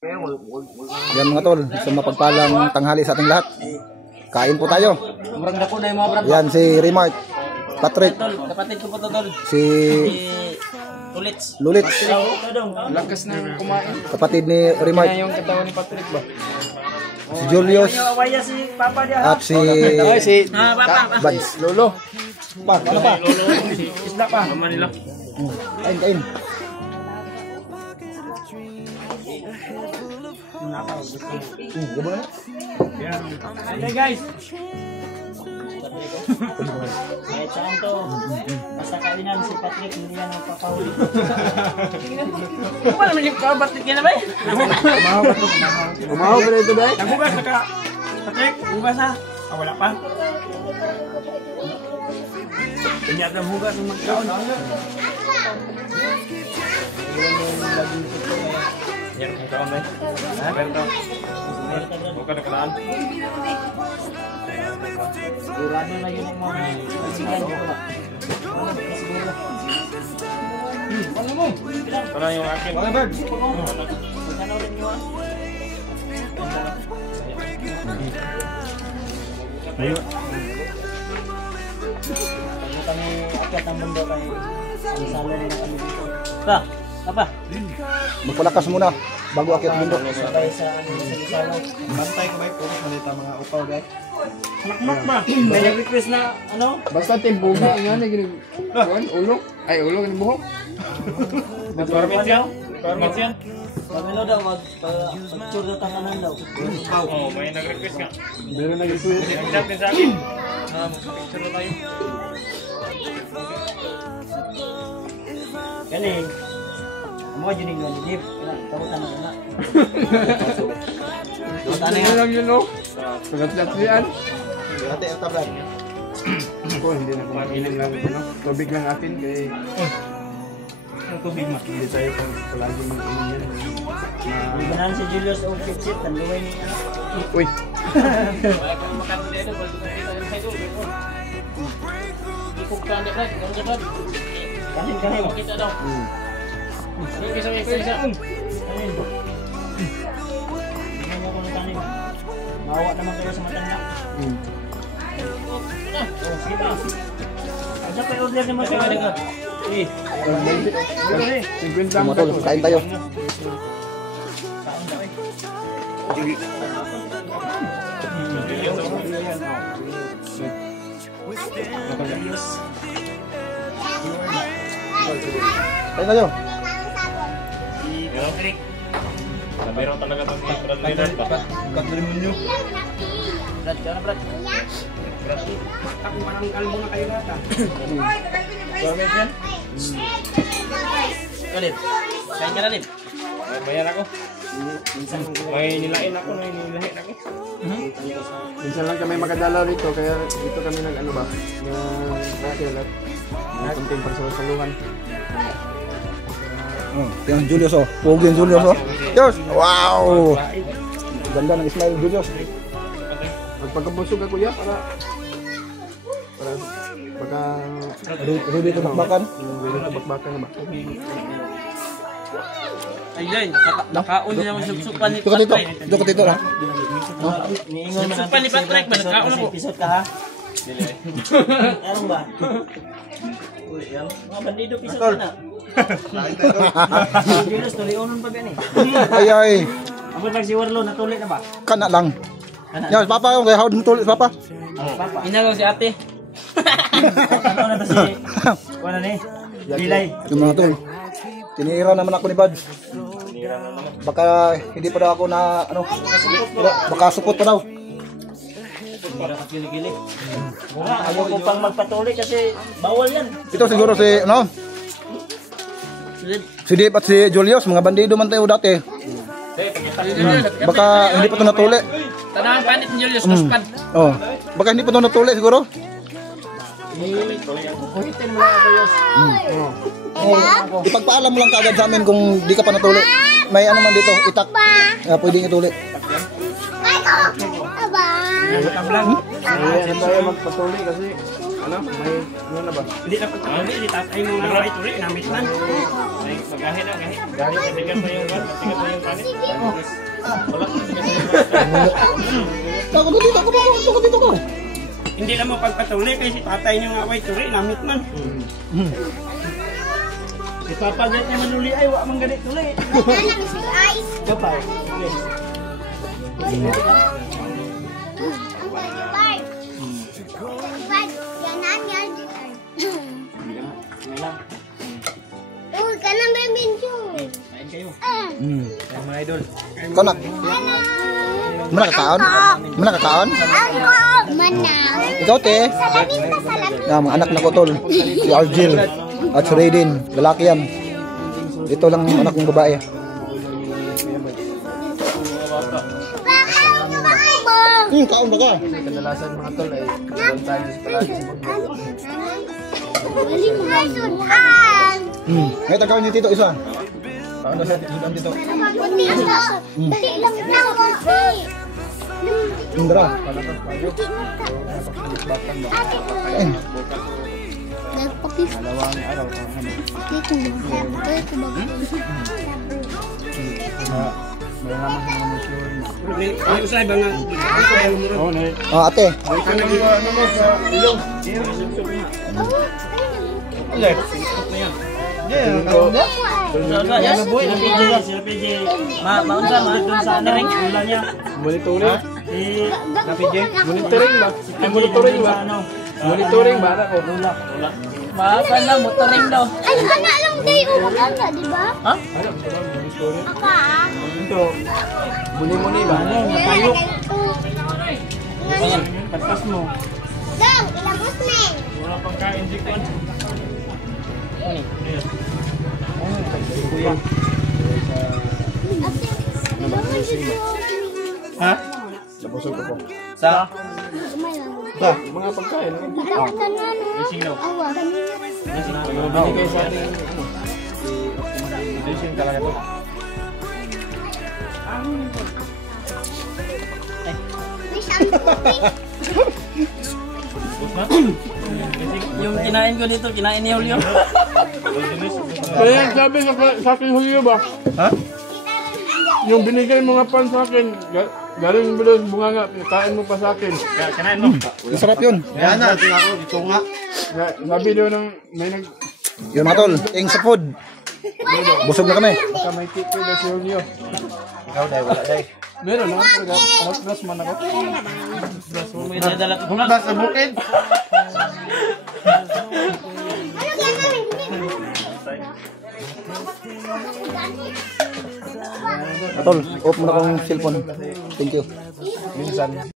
Yan mga tol, sa mapagpalang tanghali sa ating lahat. Kain po tayo. Yan si Remart, Patrick, kapatid ko po to tol. si Lulits, Lakas na kumain. kapatid ni Remart, Yung katawan ni Patrick ba? si Julius, Si Papa dia. at si Papa. Bads. Lolo. Pa, ano pa? Isla pa. Manila. Kain, kain. Gabo na. Hey guys. Kahit saan to, basta kainan si Patrick, hindi yan magpapahuli. Kung naman yung kabatit ka na ba? Umahaw ba ito ba? Nagbugas na ka. Patrick, bugas ha? Wala pa. Kanya ka bugas ng magkaon. Yan, magkaon ba? Ha? Berto. Buka na kalaan. Sigurado na yun ang mga ano mo? Para yung akin. Mga bird. Ano rin nyo ah? Ayun. Bago kami akyat ang mundo kay ang salo na kami dito. Apa? Magpalakas muna bago akyat mundo. Sabay sa salo. Bantay ko ba ito? Malita mga upaw guys. Makmak ba? May nag-request na ano? Basta timbugi nga na gini. Ulo. Ay ulo ni buhok. Permit yan? Permit yan? Pagano daw, mag-tour na tanganan daw. Oo, may nag-request nga. Meron na gisuyo. Nag-chat din sa akin. Mag-picture na tayo. Kani, ang mga juning nyo ni Jeep. Tawatan na na. Tawatan na Ano nga. lang yun no? Pagat-gat yan. Ate, ata brad. Ako hindi na kumakilim lang. Tubig lang atin kay Ang tubig mo. hindi tayo palagi mag-inom yan. Ibanan si Julius o Pipsit, tanduin niya. Uy! Kanin kanin. Kita daw. Isa. Kanin. Tingnan mo kung kanin. Maawa naman kayo sa matanda. Oh, sige pa. Ada pa order ni Mas. Eh. 50 Mga tol, kain tayo. Kain tayo. Patrick. Mayroon talaga tong Brad Leonard ba? Katlimunyo. Brad, kaya na Brad. Ako parang kalbo na kayo nata. Permit yan? Kalit. Kain ka na rin. Bayan ako. May nilain ako. Minsan lang kami makadala rito kaya dito kami nag-ano ba? Nag-nakilat. May kunting pagsalusaluhan. Tingnan Julius oh. Pogi yung Julius oh. Julius! Wow! Ganda ng smile Julius. Magpagkabusog ako ya para baka Ready to bakbakan. ready to bakbakan na ba? Ayun, nakaon niya ang supsupan ni Dito ka dito. Dito ka dito ha. Supsupan ni Patrick ba? Nakaon ako. Episode ka ha? Anong ba? Mga bandido pisot ka na. Julius, tulionon pa ba ni? Ay. Abot lang si Warlo, natuloy na ba? Kana lang. Yan, papa yung kaya hawad mo tuloy papa. Inagaw si ate. Ano na ba si... Ano ni? Bilay. Yung mga tol. Tinira naman ako ni Bad. Baka hindi pa daw ako na ano. Baka supot pa daw. Para ka gili-gili. Muna, ayaw ko pang magpatuloy kasi bawal yan. Ito siguro si ano? Si Dave at si Julius, mga bandido man tayo dati. Baka hindi pa ito natuli. Tanang panit ni Julius, kuspad. Oh. Baka hindi pa ito natuli siguro. Kuhitin mo lang ako Julius. Ipagpaalam mo lang kaagad sa amin kung di ka pa natuli. May ano man dito, itak. Pwedeng ituli. Tablang. Ayan tayo magpatuloy kasi Ano? May ano na ba? Hindi na pagkakali, hindi tatay mo nga right uri, namit man. Ay, magahe na, gahe. Gahe, katigas mo yung pan, katigas mo yung panit. Wala, katigas mo yung panit. Ako dito ko. Hindi lang mo pagpatuloy kasi tatay nyo nga right uri, namit man. Ipapagat niya manuli ay, wak man ganit tuloy. Nanang si Ice. Kapay. Ang balibar. Balibar. Yanan yan. Uy, ka nang bembinyo. Kain kayo. Mga idol. Ikaw na. Muna kakaon? Ako, manaw. Ikaw, te. Salamin ka, salamin. Mga anak na ko, tol. Si Argel. At si Raiden. Lalaki yan. Ito lang yung anak kong babae. Kaon ba ka? Kasi kadalasan mga tol ay doon tayo sa palagi sa bundok. May tagawin ni Tito isa. Kaon na sa dito. Buti ako. Buti lang ako. Indra. Buti mo ka. Ate ko. Nagpakis. Dalawang araw. Dito mo. Dito mo. May naman sa mga musyon. Ay, usay ba nga? Oo, na. Ate. Ano mo sa ilong? Yan, boy, sila PJ. Maunsa, doon sa ano rin, ulan niya. Monitoring? PJ. Monitoring ba? Ay, monitoring ba? Monitoring ba? Ako. Maapan lang, motoring daw. Ay, anak lang tayo. Maganda, di ba? Ha? Ako ah. Ito. Muni-muni ba? Natayok. Ayan. Pagkas mo. Dong, ilabos na eh. Wala pang kain di ko. Ha? Labusog ko po. Sa? Mga pagkain. Sino? Awa. Binigay sa atin. Decision talaga to. Yung kinain ko dito, kinain ni Julio. Kaya sabi sa akin Julio ba? Ha? Yung binigay mo nga pan sa akin, galing mo doon bunga nga, kain mo pa sa akin. Kanain mo. Masarap yun. Yan na, ako, ito nga. Sabi doon ng may nag... Yun mga tol. Ing sa food. Busog na kami. Baka may tip ko na si Julio. Ikaw dahil wala dahil. Meron na, hotbrush man ako. May dadala ko. Hotbrush sa bukid. Tol, off mo na kong cellphone. Thank you. Minsan.